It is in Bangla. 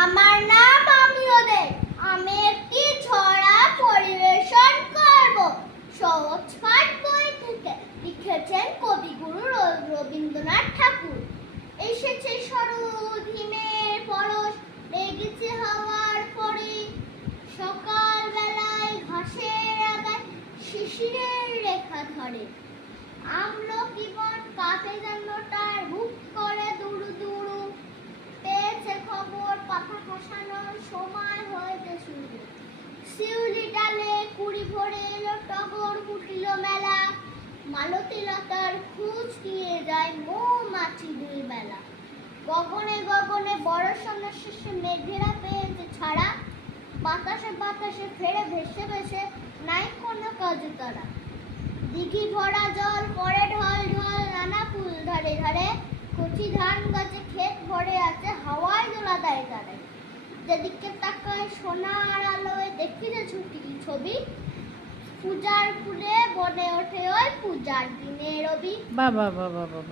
আমার নাম আমি ওদের। আমি একটি ছড়া পরিবেশন করব সহজ পাঠ বই থেকে। লিখেছেন কবিগুরু রবীন্দ্রনাথ ঠাকুর। এসেছে শরৎ হিমের পরশ, লেগেছে হাওয়ার পরে। সকাল বেলায় ঘাসের আগায় শিশিরের রেখা ধরে। আমলকি বন কাঁপে যেন তার বুক করে দুরু দুরু। পেয়েছে খবর পাতা খসানোর সময় হয়েছে শুরু। শিউলি ডালে কুড়ি ভরে এলো টগর ফুটিল মেলা। মালতী লতার খোঁজ দিয়ে যায় মৌমাছি দুই বেলা। গগনে গগনে বর্ষণ শেষে মেঘেরা পেয়েছে ছাড়া। বাতাসে বাতাসে ফেরে ভেসে ভেসে নাই কোনো কাজে তারা। দিঘি ভরা জল পড়ে ঢল ঢল নানা ফুল ধারে ধারে। কচি ধান গাছে ক্ষেত ভরে আছে হাওয়ায় দোলা দাঁড়ে দাঁড়ায়। যেদিকে তাকায় সোনার আলোয় দেখিছে ছবি। পূজার ফুলে বনে ওঠে ওই পূজার দিনে রবি। বাহ বাহ বাহ বাহ বাহ।